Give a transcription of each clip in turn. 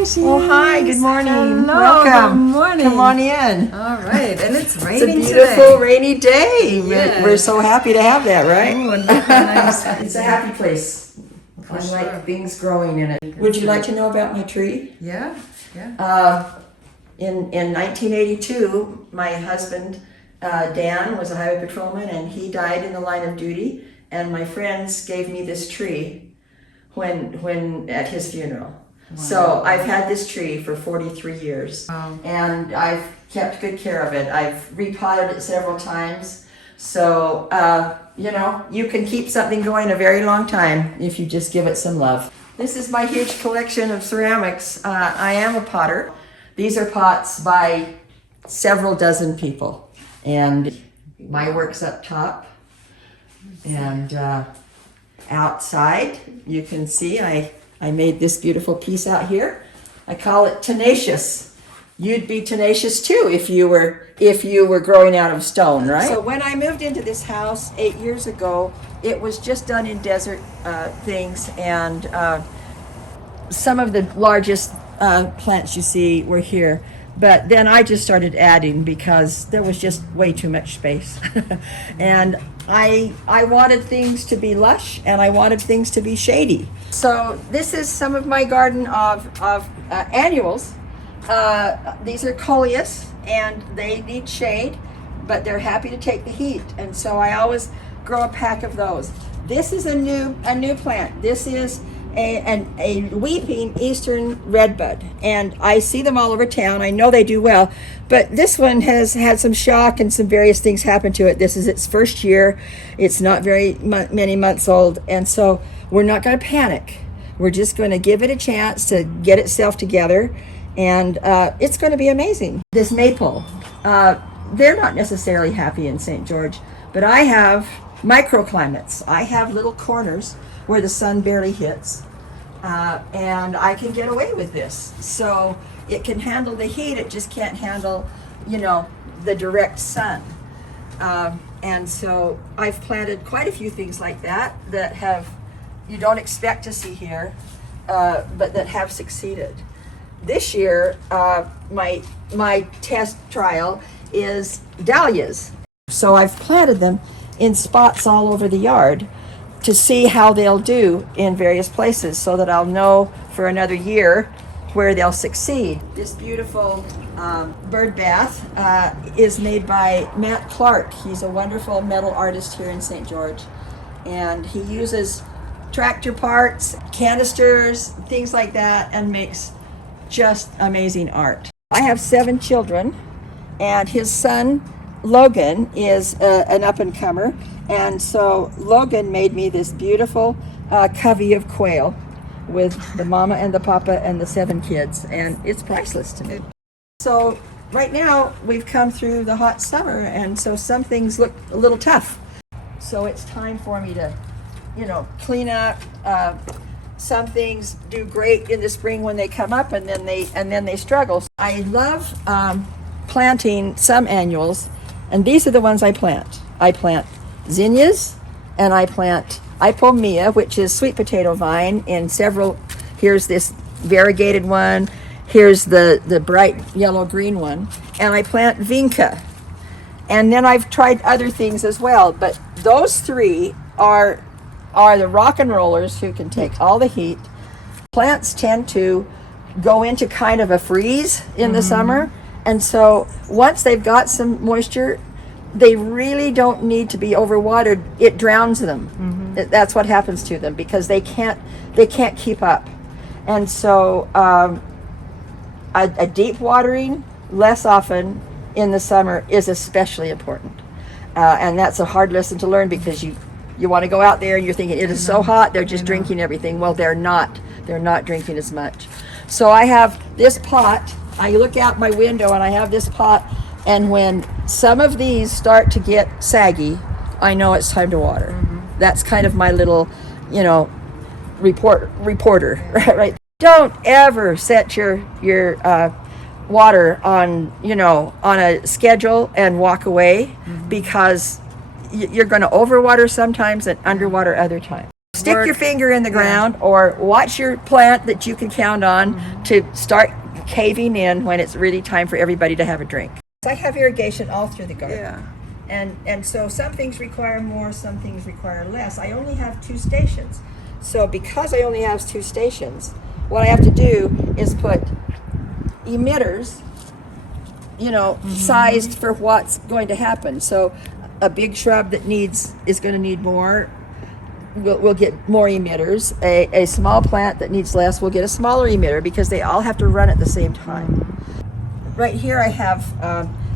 Pisces. Oh, hi, good morning. Hello, Welcome. good morning. Come on in. All right, and it's It's a raining beautiful today. rainy day. Yes. We're so happy to have that, right? Oh, and look how nice. It's a happy place. For I sure. like things growing in it. Would you like to know about my tree? Yeah, yeah. In 1982, my husband, Dan, was a highway patrolman, and he died in the line of duty. And my friends gave me this tree when at his funeral. Wow. So I've had this tree for 43 years, Wow. and I've kept good care of it. I've repotted it several times. So, you can keep something going a very long time if you just give it some love. This is my huge collection of ceramics. I am a potter. These are pots by several dozen people. And my work's up top. And outside, you can see I made this beautiful piece out here. I call it tenacious. You'd be tenacious too if you were growing out of stone, right? So when I moved into this house 8 years ago, it was just done in desert things, and some of the largest plants you see were here. But then I just started adding because there was just way too much space. And I wanted things to be lush, and I wanted things to be shady. So this is some of my garden of annuals. These are coleus, and they need shade, but they're happy to take the heat. And so I always grow a pack of those. This is a new plant. This is a weeping eastern redbud, and I see them all over town. I know they do well, but this one has had some shock and some various things happen to it. This is its first year. It's not very many months old, and so we're not going to panic. We're just going to give it a chance to get itself together, and it's going to be amazing. This maple, they're not necessarily happy in St. George, but I have microclimates. I have little corners where the sun barely hits, and I can get away with this. So it can handle the heat, it just can't handle, the direct sun. And so I've planted quite a few things like that you don't expect to see here, but that have succeeded. This year, my test trial is dahlias. So I've planted them in spots all over the yard to see how they'll do in various places, so that I'll know for another year where they'll succeed. This beautiful bird bath is made by Matt Clark. He's a wonderful metal artist here in St. George, and he uses tractor parts, canisters, things like that, and makes just amazing art. I have 7 children, and his son Logan is an up-and-comer, and so Logan made me this beautiful covey of quail with the mama and the papa and the 7 kids, and it's priceless to me. So right now we've come through the hot summer, and so some things look a little tough. So it's time for me to, clean up. Some things do great in the spring when they come up, and then they struggle. I love planting some annuals, and these are the ones I plant. I plant zinnias, and I plant ipomea, which is sweet potato vine, in several. Here's this variegated one. Here's the bright yellow-green one. And I plant vinca. And then I've tried other things as well, but those 3 are the rock and rollers who can take all the heat. Plants tend to go into kind of a freeze in the summer, and so once they've got some moisture, they really don't need to be overwatered. It drowns them. That's what happens to them, because they can't keep up. And so a deep watering less often in the summer is especially important, and that's a hard lesson to learn, because you want to go out there and you're thinking it is so hot, they're just drinking everything. Well, they're not drinking as much. So I have this pot. I look out my window and I have this pot, and when some of these start to get saggy, I know it's time to water. That's kind of my little, reporter, right? Don't ever set your water on a schedule and walk away, because you're going to overwater sometimes and underwater other times. stick work. your finger in the Yeah. ground or watch your plant that you can count on to start caving in when it's really time for everybody to have a drink. I have irrigation all through the garden. Yeah. And so some things require more, some things require less. I only have 2 stations. So because I only have 2 stations, what I have to do is put emitters, sized for what's going to happen. So a big shrub that is going to need more, we'll get more emitters. A small plant that needs less will get a smaller emitter because they all have to run at the same time. Right here I have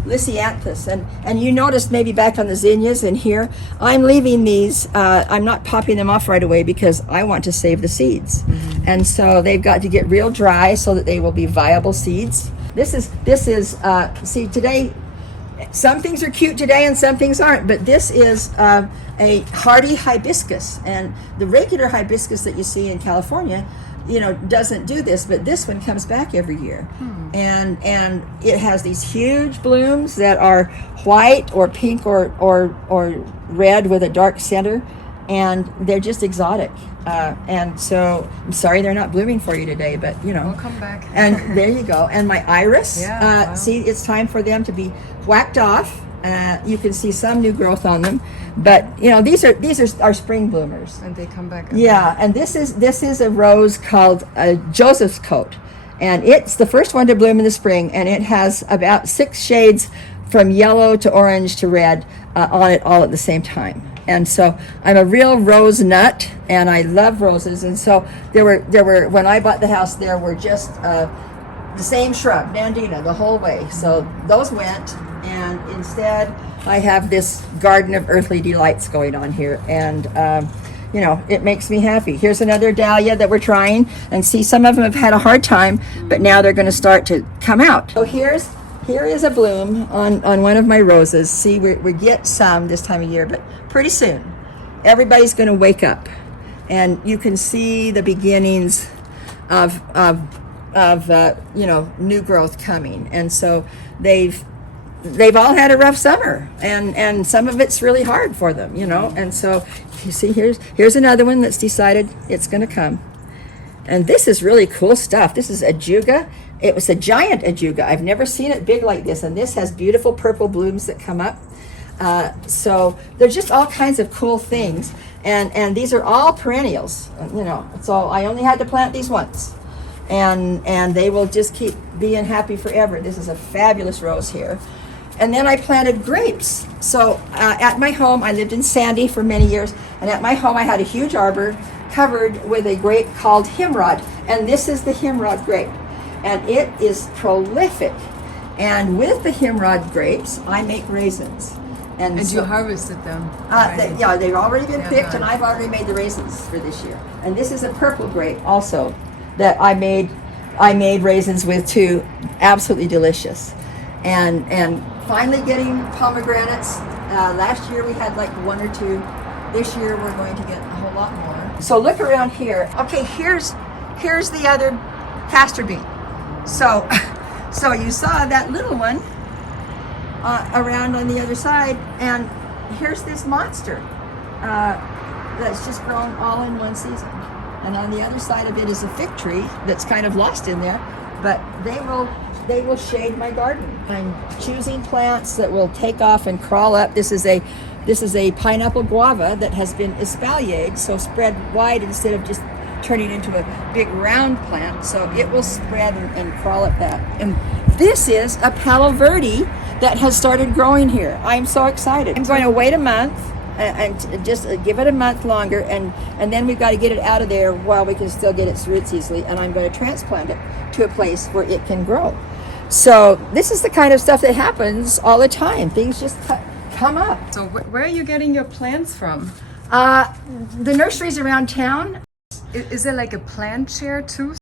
Lisianthus, and you noticed maybe back on the zinnias in here, I'm leaving these, I'm not popping them off right away because I want to save the seeds. And so they've got to get real dry so that they will be viable seeds. This is see today, some things are cute today and some things aren't, but this is a hardy hibiscus, and the regular hibiscus that you see in California, doesn't do this, but this one comes back every year. And it has these huge blooms that are white or pink or red with a dark center, and they're just exotic. And so I'm sorry they're not blooming for you today, but We'll come back. And there you go. And my iris, Yeah, wow. see, it's time for them to be whacked off. You can see some new growth on them, but these are our spring bloomers. And they come back. Yeah, and this is a rose called Joseph's Coat, and it's the first one to bloom in the spring, and it has about 6 shades from yellow to orange to red on it all at the same time. And so I'm a real rose nut, and I love roses. And so there were when I bought the house, there were just the same shrub, Nandina, the whole way. So those went, and instead I have this garden of earthly delights going on here, and it makes me happy. Here's another dahlia that we're trying, and see, some of them have had a hard time, but now they're going to start to come out. So here is a bloom on one of my roses. See, we get some this time of year, but pretty soon everybody's going to wake up, and you can see the beginnings of new growth coming. And so they've all had a rough summer, and some of it's really hard for them, and so you see, here's another one that's decided it's going to come. And this is really cool stuff. This is ajuga. It was a giant ajuga. I've never seen it big like this, and this has beautiful purple blooms that come up. So there's just all kinds of cool things, and these are all perennials, so I only had to plant these once, and they will just keep being happy forever. This is a fabulous rose here. And then I planted grapes. So at my home, I lived in Sandy for many years, and at my home I had a huge arbor covered with a grape called himrod, and this is the himrod grape, and it is prolific. And with the himrod grapes, I make raisins. And you harvested them. They've already been picked, good. and I've already made the raisins for this year. And this is a purple grape also that I made raisins with too. Absolutely delicious. And finally getting pomegranates. Last year we had like 1 or 2. This year we're going to get a whole lot more. So look around here. Okay, here's the other castor bean. So you saw that little one around on the other side, and here's this monster that's just grown all in one season. And on the other side of it is a fig tree that's kind of lost in there, but they will shade my garden. I'm choosing plants that will take off and crawl up. This is a pineapple guava that has been espaliered, so spread wide instead of just turning into a big round plant. So it will spread and crawl up that. And this is a Palo Verde that has started growing here. I'm so excited. I'm going to wait a month and just give it a month longer, and then we've got to get it out of there while we can still get its roots easily, and I'm going to transplant it to a place where it can grow. So this is the kind of stuff that happens all the time. Things just come up. So where are you getting your plants from? The nurseries around town. Is it like a plant share too?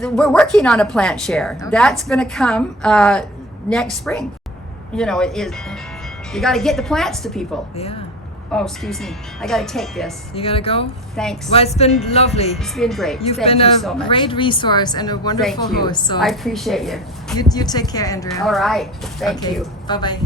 We're working on a plant share. Okay. That's going to come next spring. You got to get the plants to people. Yeah. Oh, excuse me. I got to take this. You gotta go? Thanks. Well, it's been lovely. It's been great. You've Thank been you a so much. great resource and a wonderful Thank you. host. So I appreciate you. you take care, Andrea. All right. Thank Okay. you. Bye-bye.